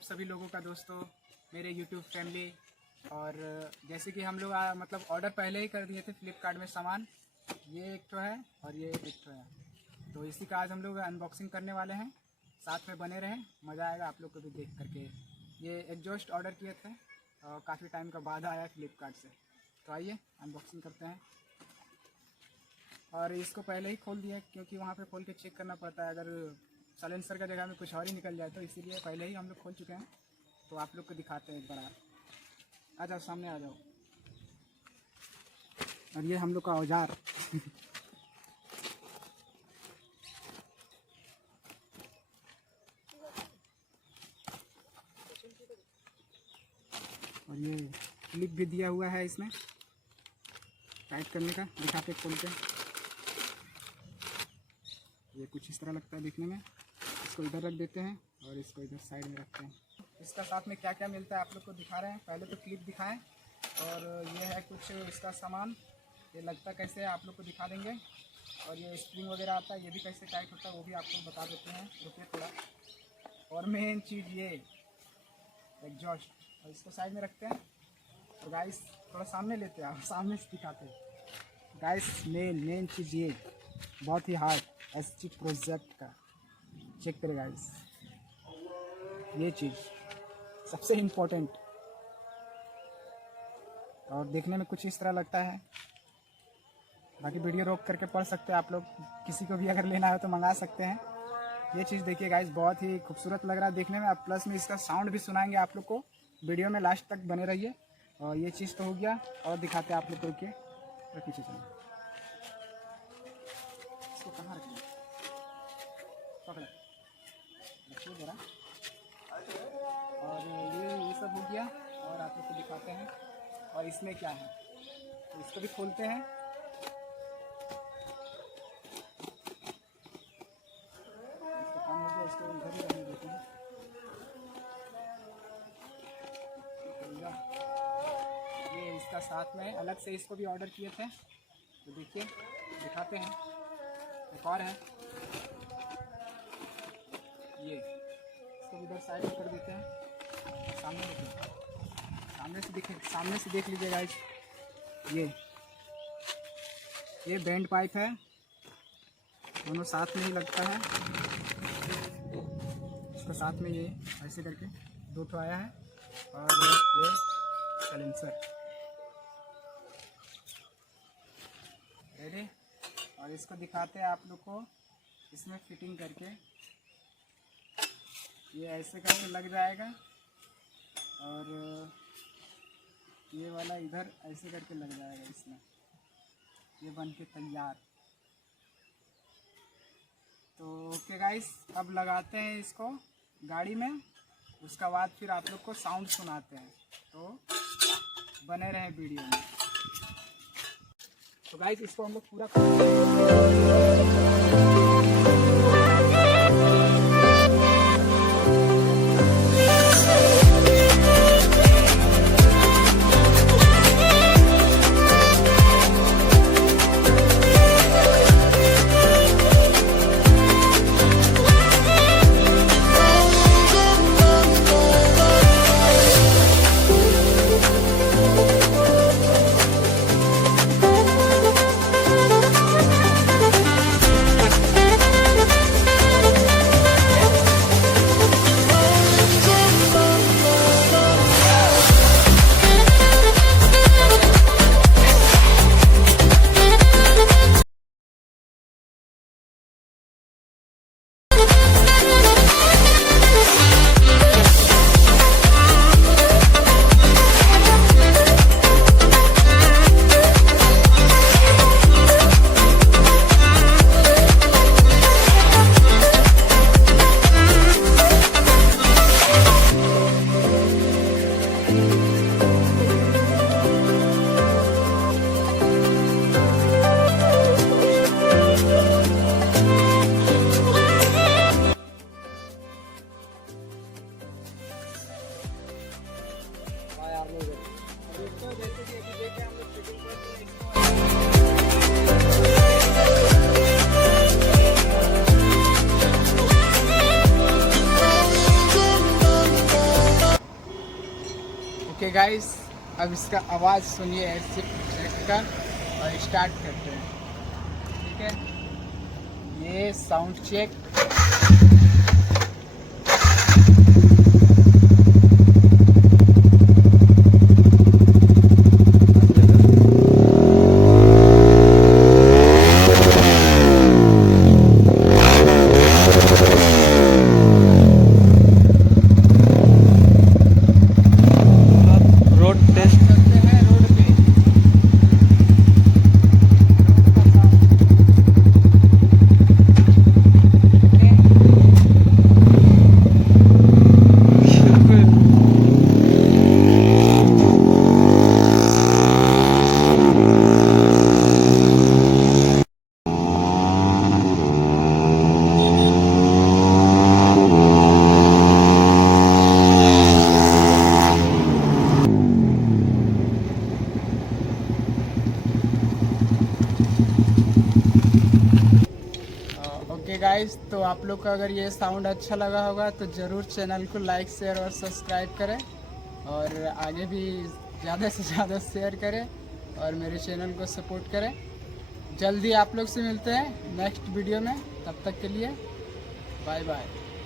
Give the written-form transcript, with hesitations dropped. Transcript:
आप सभी लोगों का दोस्तों, मेरे YouTube फैमिली। और जैसे कि हम लोग मतलब ऑर्डर पहले ही कर दिए थे फ्लिपकार्ट में सामान। ये एक तो है और ये एक तो है, तो इसी का आज हम लोग अनबॉक्सिंग करने वाले हैं। साथ में बने रहें, मज़ा आएगा आप लोग को भी देख करके। ये एग्जॉस्ट ऑर्डर किए थे और काफ़ी टाइम का बाद आया फ्लिपकार्ट से, तो आइए अनबॉक्सिंग करते हैं। और इसको पहले ही खोल दिया क्योंकि वहाँ पे खोल के चेक करना पड़ता है, अगर साइलेंसर का जगह में कुछ और ही निकल जाए तो इसीलिए पहले ही हम लोग खोल चुके हैं। तो आप लोग को दिखाते हैं एक बार। आ जाओ, सामने आ जाओ। और ये हम लोग का औजार और ये क्लिप भी दिया हुआ है इसमें टाइट करने का, दिखाते खोल के। ये कुछ इस तरह लगता है दिखने में। इसको इधर रख देते हैं और इसको इधर साइड में रखते हैं। इसका साथ में क्या क्या मिलता है आप लोग को दिखा रहे हैं। पहले तो क्लिप दिखाएं और ये है कुछ इसका सामान। ये लगता कैसे है आप लोग को दिखा देंगे। और ये स्प्रिंग वगैरह आता है, ये भी कैसे टाइट होता है वो भी आपको बता देते हैं। रुकिए थोड़ा। और मेन चीज़ ये एग्जॉस्ट, और इसको साइड में रखते हैं। तो गाइस थोड़ा सामने लेते हैं, सामने से दिखाते हैं। गाइस मेन चीज़ ये बहुत ही हार्ड एसजी प्रोजेक्ट का चेक करें गाइस। ये चीज़ सबसे इम्पोर्टेंट, और देखने में कुछ इस तरह लगता है। बाकी वीडियो रोक करके पढ़ सकते हैं आप लोग, किसी को भी अगर लेना है तो मंगा सकते हैं। ये चीज़ देखिए गाइस, बहुत ही खूबसूरत लग रहा है देखने में। अब प्लस में इसका साउंड भी सुनाएंगे आप लोग को, वीडियो में लास्ट तक बने रहिए। और ये चीज़ तो हो गया, और दिखाते हैं आप लोग को। रुकिए और पीछे चलिए। इसको कहाँ रखेंगे, पकड़ा रखिए ज़रा। और ये सब हो गया, और आप लोग को दिखाते हैं। और इसमें क्या है तो इसको भी खोलते हैं। इसका काम हो गया, इसको इधर ही रहने देते हैं। ये इसका साथ में अलग से इसको भी ऑर्डर किए थे, तो देखिए दिखाते हैं। एक और है ये, इसको इधर साइड में कर देते हैं। सामने देखिए, सामने से देख लीजिए गाइस। ये बैंड पाइप है, दोनों साथ में ही लगता है। इसको साथ में ये ऐसे करके दो ठो आया है। और ये साइलेंसर रेडी। और इसको दिखाते हैं आप लोग को इसमें फिटिंग करके। ये ऐसे करके लग जाएगा, और ये वाला इधर ऐसे करके लग जाएगा इसमें। ये बन के तैयार। तो ओके गाइस, अब लगाते हैं इसको गाड़ी में। उसका बाद फिर आप लोग को साउंड सुनाते हैं, तो बने रहें वीडियो में। तो गाइस इसको हम लोग पूरा ओके गाइस, अब इसका आवाज़ सुनिए ऐसे का और स्टार्ट करते हैं। ठीक है, ये साउंड चेक। ओके गाइस, तो आप लोग का अगर ये साउंड अच्छा लगा होगा तो ज़रूर चैनल को लाइक शेयर और सब्सक्राइब करें और आगे भी ज़्यादा से ज़्यादा शेयर करें और मेरे चैनल को सपोर्ट करें। जल्दी आप लोग से मिलते हैं नेक्स्ट वीडियो में, तब तक के लिए बाय बाय।